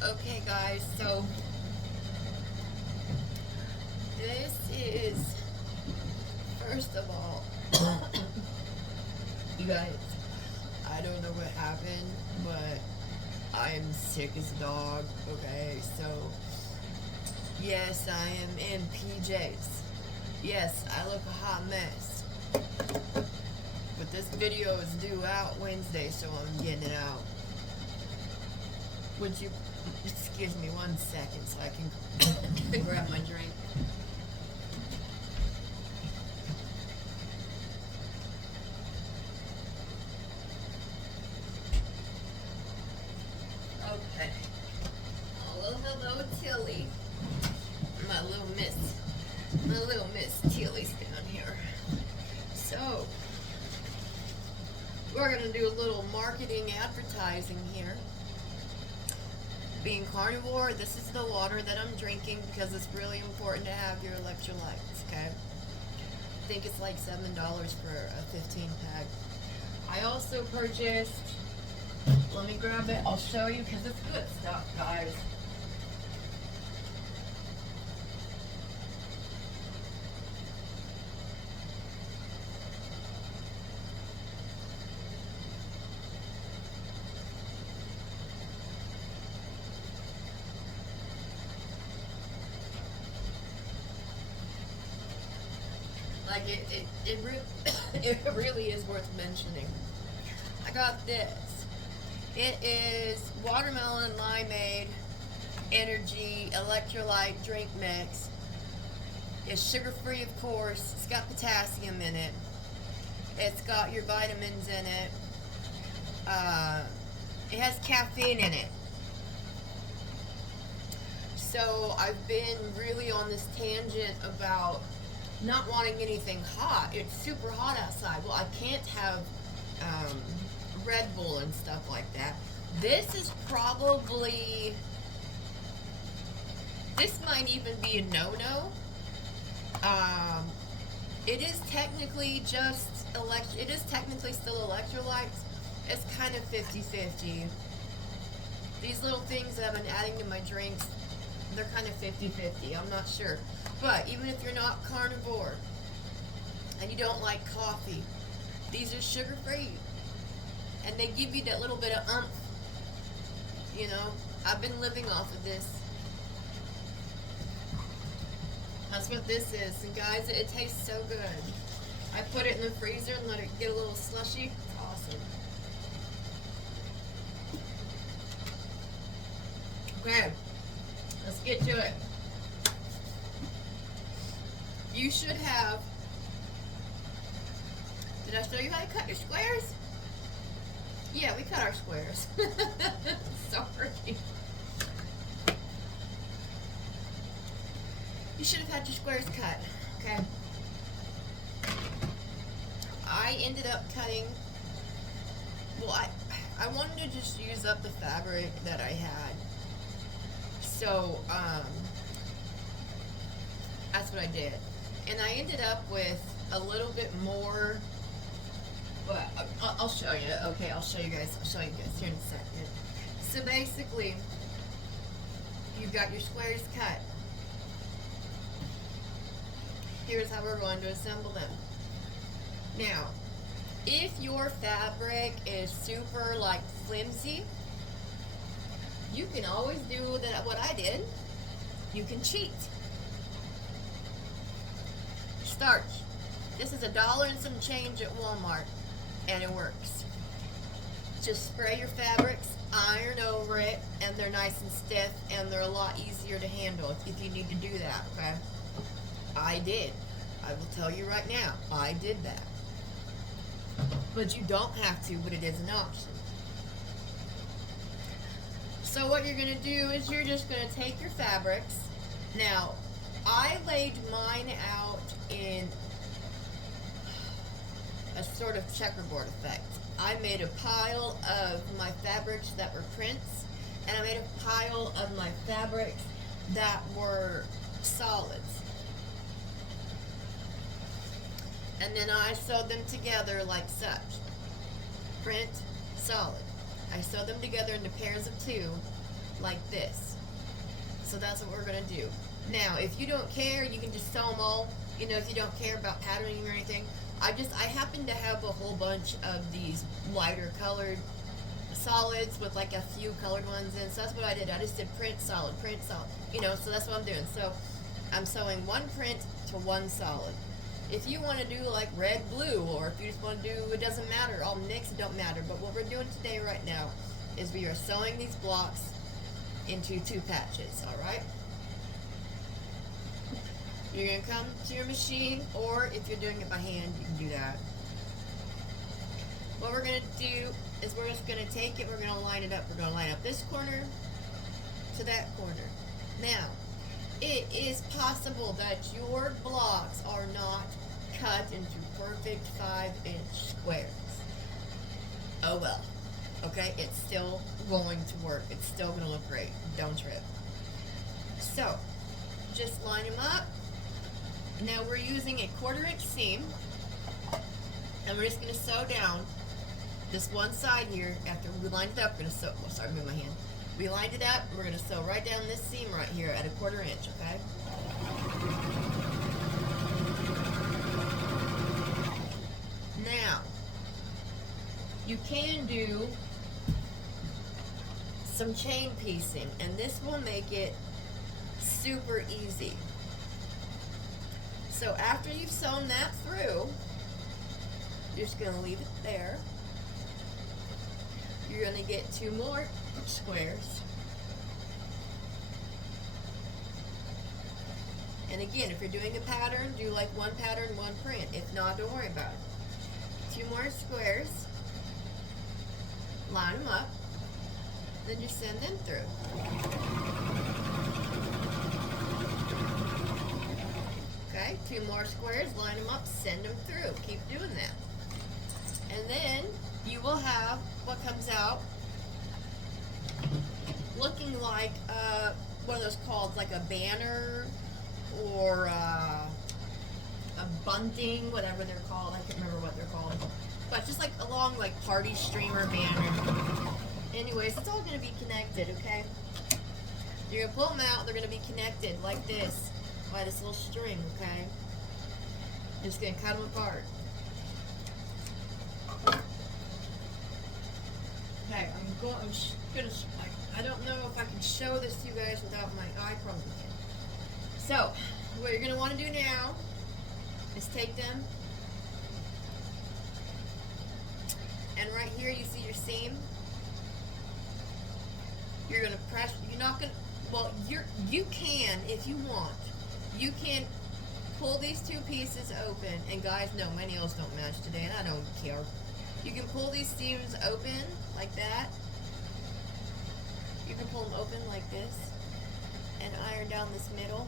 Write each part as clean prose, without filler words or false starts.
Okay guys, so this is, first of all, you guys, I don't know what happened, but I am sick as a dog, okay? So, yes, I am in PJs. Yes, I look a hot mess. But this video is due out Wednesday, so I'm getting it out. Would you excuse me 1 second so I can grab my drink? Okay. Oh, hello, Tilly. My little Miss Tilly's down here. So, we're gonna do a little marketing advertising here. Being carnivore, this is the water that I'm drinking because it's really important to have your electrolytes, okay? I think it's like $7 for a 15 pack. I also purchased, let me grab it, I'll show you because it's good stuff, guys. Like it really is worth mentioning. I got this. It is watermelon limeade energy electrolyte drink mix. It's sugar free, of course. It's got potassium in it. It's got your vitamins in it. It has caffeine in it. So I've been really on this tangent about not wanting anything hot. It's super hot outside. Well, I can't have Red Bull and stuff like that. This is probably, this might even be a no-no. It is technically just it is technically still electrolytes. It's kind of 50-50. These little things that I've been adding to my drinks, they're kind of 50-50. I'm not sure. But even if you're not carnivore and you don't like coffee, these are sugar free. And they give you that little bit of umph. You know, I've been living off of this. That's what this is. And guys, it tastes so good. I put it in the freezer and let it get a little slushy. It's awesome. Okay, let's get to it. You should have, did I show you how to cut your squares? Yeah, we cut our squares. Sorry. You should have had your squares cut, okay? I ended up cutting, well, I wanted to just use up the fabric that I had. So, that's what I did. And I ended up with a little bit more, but I'll show you. Okay, I'll show you guys here in a second. So basically, you've got your squares cut. Here's how we're going to assemble them. Now, if your fabric is super like flimsy, you can always do what I did. You can cheat. Starch. This is $1 and some change at Walmart, and it works. Just spray your fabrics, iron over it, and they're nice and stiff, and they're a lot easier to handle if you need to do that, okay? I did. I will tell you right now, I did that. But you don't have to, but it is an option. So what you're going to do is you're just going to take your fabrics. Now, I laid mine out in a sort of checkerboard effect. I made a pile of my fabrics that were prints, and I made a pile of my fabrics that were solids. And then I sewed them together like such. Print, solid. I sewed them together into pairs of 2, like this. So that's what we're gonna do. Now, if you don't care, you can just sew them all. You know, if you don't care about patterning or anything. I happen to have a whole bunch of these lighter colored solids with like a few colored ones in. So that's what I did. I just did print, solid, you know, so that's what I'm doing. So I'm sewing one print to one solid. If you want to do like red, blue, or if you just want to do, it doesn't matter, all mix, it don't matter. But what we're doing today right now is we are sewing these blocks into 2 patches, all right? You're going to come to your machine, or if you're doing it by hand, you can do that. What we're going to do is we're just going to take it, we're going to line it up. We're going to line up this corner to that corner. Now, it is possible that your blocks are not cut into perfect 5-inch squares. Oh well. Okay, it's still going to work. It's still going to look great. Don't trip. So, just line them up. Now we're using a 1/4-inch seam, and we're just going to sew down this one side here. After we lined it up, we're going to sew, oh, sorry, move my hand. We lined it up, we're going to sew right down this seam right here at a 1/4 inch, okay? Now, you can do some chain piecing, and this will make it super easy. So after you've sewn that through, you're just going to leave it there. You're going to get 2 more squares. And again, if you're doing a pattern, do like 1 pattern, 1 print. If not, don't worry about it. 2 more squares. Line them up. Then just send them through. Okay, 2 more squares, line them up, send them through. Keep doing that. And then you will have what comes out looking like what are those called? Like a banner or a bunting, whatever they're called. I can't remember what they're called. But just like a long like party streamer banner. Anyways, it's all going to be connected, okay? You're going to pull them out. They're going to be connected like this by this little string, okay? I'm just going to cut them apart. Okay, I don't know if I can show this to you guys without my eye problem. So, what you're going to want to do now is take them, and right here you see your seam. You're going to press, you're not going to, well, you can, if you want, you can pull these 2 pieces open, and guys, no, my nails don't match today, and I don't care. You can pull these seams open like that. You can pull them open like this and iron down this middle.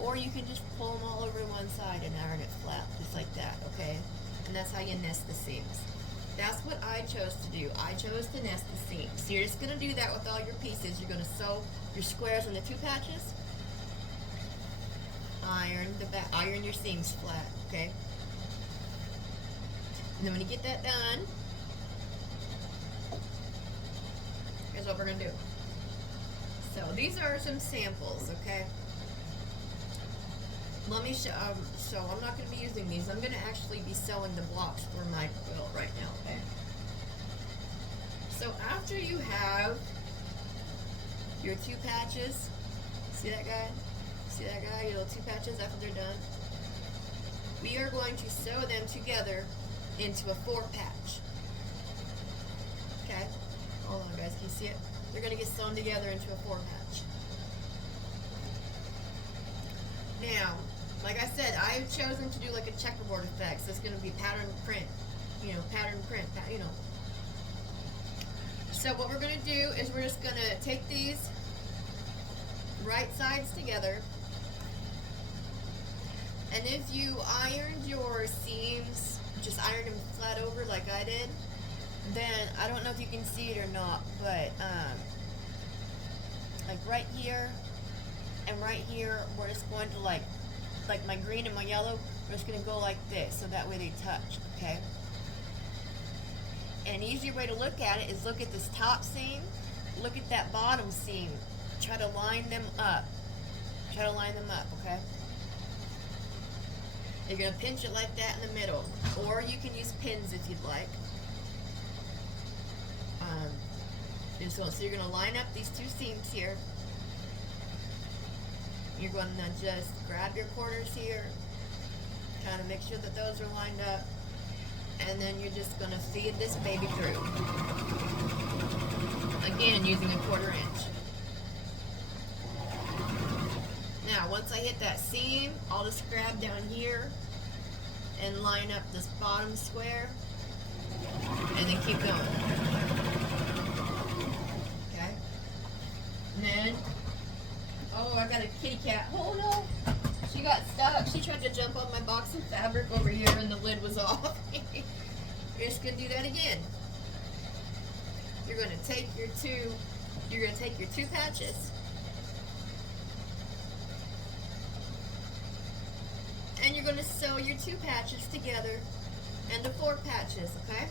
Or you can just pull them all over one side and iron it flat, just like that, okay? And that's how you nest the seams. That's what I chose to do. I chose to nest the seams. So you're just going to do that with all your pieces. You're going to sew your squares in the 2 patches. Iron your seams flat, okay? And then when you get that done, here's what we're going to do. So these are some samples, okay? Let me show, so I'm not going to be using these. I'm going to actually be sewing the blocks for my quilt right now, okay? So after you have your 2 patches, see that guy? See that guy? Your little 2 patches after they're done? We are going to sew them together into a 4 patch. Okay? Hold on, guys. Can you see it? They're going to get sewn together into a 4 patch. Now, like I said, I've chosen to do like a checkerboard effect. So it's going to be pattern print. You know, pattern print. You know. So what we're going to do is we're just going to take these right sides together. And if you ironed your seams, just ironed them flat over like I did, then I don't know if you can see it or not, but like right here and right here, we're just going to like my green and my yellow, we're just going to go like this, so that way they touch, okay? And an easier way to look at it is look at this top seam look at that bottom seam. Try to line them up. Try to line them up, okay? You're going to pinch it like that in the middle. Or you can use pins if you'd like. So you're going to line up these two seams here. You're going to just grab your corners here. Kind of make sure that those are lined up. And then you're just going to feed this baby through. Again, using a 1/4 inch. Now, once I hit that seam, I'll just grab down here and line up this bottom square and then keep going. Okay? And then, oh, I got a kitty cat. Oh no! She got stuck. She tried to jump on my box of fabric over here and the lid was off. You're just gonna do that again. You're gonna take your two patches. And you're going to sew your 2 patches together into 4 patches, okay?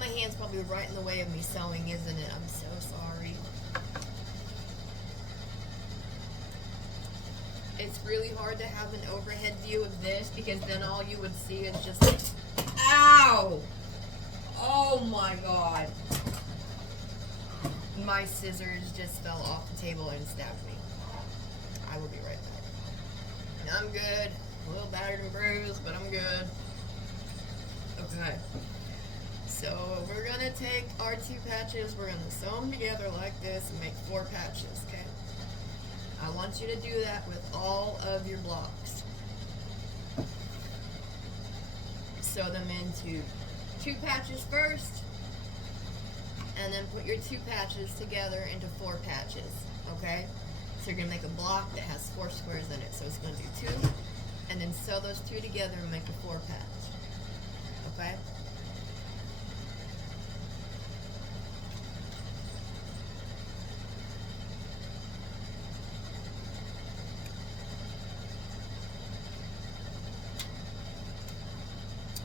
My hand's probably right in the way of me sewing, isn't it? I'm so sorry. It's really hard to have an overhead view of this because then all you would see is just like, ow! Oh my god. My scissors just fell off the table and stabbed me. I will be right back. I'm good. A little battered and bruised, but I'm good. Okay. So we're going to take our 2 patches, we're going to sew them together like this and make 4 patches, okay? I want you to do that with all of your blocks. Sew them into 2 patches first, and then put your 2 patches together into 4 patches, okay? So you're going to make a block that has 4 squares in it. So it's going to do 2, and then sew those 2 together and make a 4 patch, okay?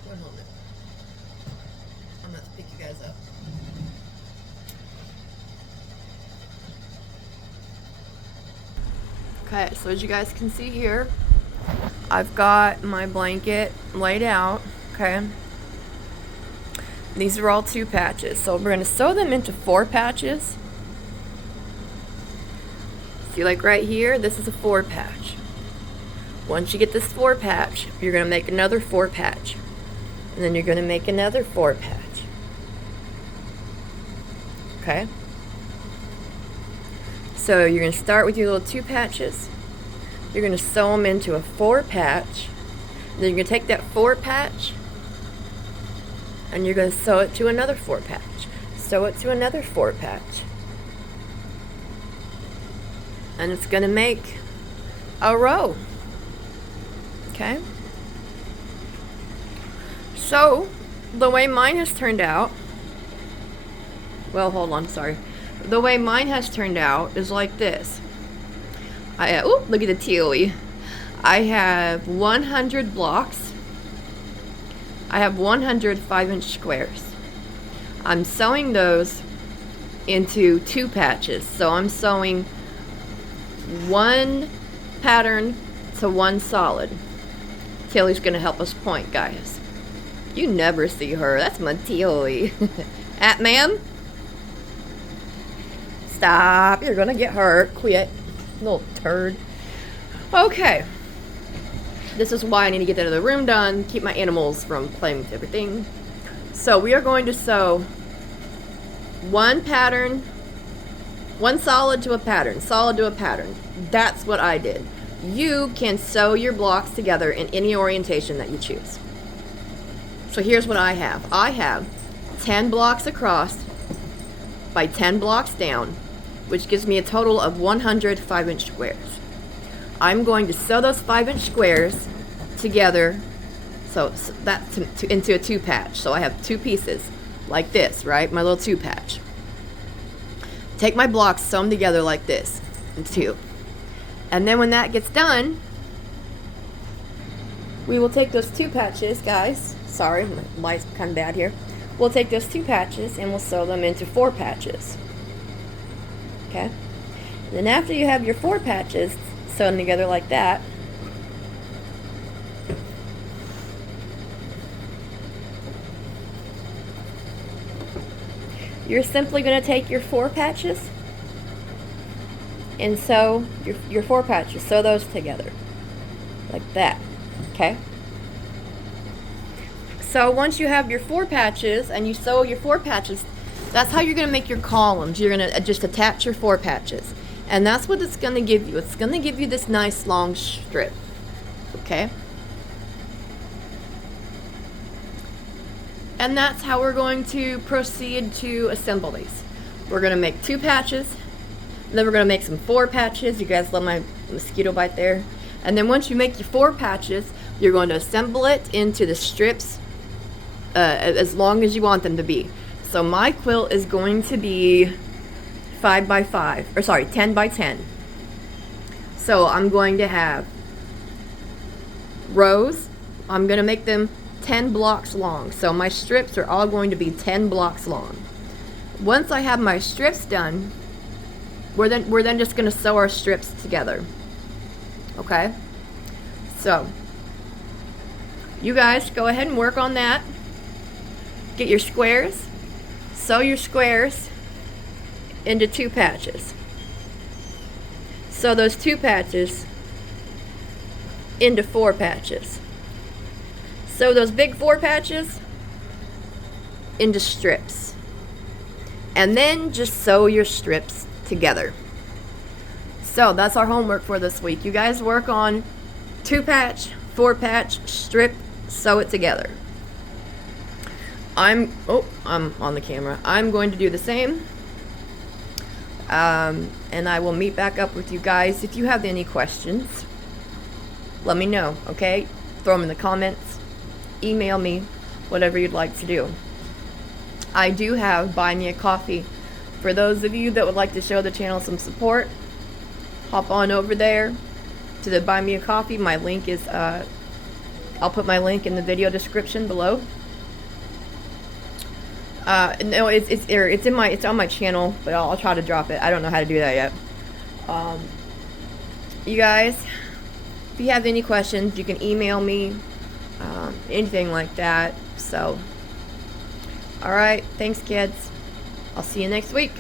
One moment. I'm about to pick you guys up. Okay, so as you guys can see here, I've got my blanket laid out, okay? These are all 2 patches, so we're going to sew them into 4 patches. See, like right here, this is a 4 patch. Once you get this 4 patch, you're going to make another 4 patch. And then you're going to make another 4 patch. Okay? So you're going to start with your little 2 patches. You're going to sew them into a 4 patch. Then you're going to take that 4 patch and you're going to sew it to another 4 patch. Sew it to another 4 patch. And it's going to make a row. Okay? So, the way mine has turned out, well, hold on, sorry. The way mine has turned out is like this. Oh, look at the tealy. I have 100 blocks. I have 100 5-inch squares. I'm sewing those into 2 patches. So I'm sewing 1 pattern to 1 solid. Tilly's gonna help us point, guys. You never see her. That's my Tilly. Ma'am? Stop. You're gonna get hurt. Quit. Little turd. Okay. This is why I need to get the other room done. Keep my animals from playing with everything. So we are going to sew 1 pattern, 1 solid to a pattern, solid to a pattern. That's what I did. You can sew your blocks together in any orientation that you choose. So here's what I have. I have 10 blocks across by 10 blocks down, which gives me a total of 100 5-inch squares. I'm going to sew those 5-inch squares together, so that's into a 2-patch. So I have 2 pieces like this, right? My little 2-patch. Take my blocks, sew them together like this in 2. And then when that gets done, we will take those 2 patches, guys. Sorry, my light's kind of bad here. We'll take those 2 patches and we'll sew them into 4 patches. Okay? And then after you have your 4 patches sewn together like that, you're simply going to take your 4 patches and sew your 4 patches. Sew those together like that. Okay? So once you have your 4 patches and you sew your 4 patches, that's how you're going to make your columns. You're going to just attach your 4 patches. And that's what it's going to give you. It's going to give you this nice long strip. Okay? And that's how we're going to proceed to assemble these. We're going to make 2 patches. Then we're going to make some 4 patches. You guys love my mosquito bite there. And then once you make your 4 patches, you're going to assemble it into the strips as long as you want them to be. So my quilt is going to be 5 by 5, or sorry, 10 by 10. So I'm going to have rows. I'm going to make them 10 blocks long. So my strips are all going to be 10 blocks long. Once I have my strips done, we're then just going to sew our strips together. Okay? So you guys go ahead and work on that. Get your squares. Sew your squares into 2 patches. Sew those 2 patches into 4 patches. Sew those big 4 patches into strips. And then just sew your strips together. So that's our homework for this week. You guys work on 2-patch, 4-patch, strip, sew it together. I'm on the camera. I'm going to do the same. And I will meet back up with you guys. If you have any questions, let me know, okay? Throw them in the comments. Email me, whatever you'd like to do. I do have Buy Me a Coffee. For those of you that would like to show the channel some support, hop on over there to the Buy Me a Coffee. My link is, I'll put my link in the video description below. No, it's on my channel, but I'll try to drop it. I don't know how to do that yet. You guys, if you have any questions, you can email me, anything like that. So, alright, thanks kids. I'll see you next week.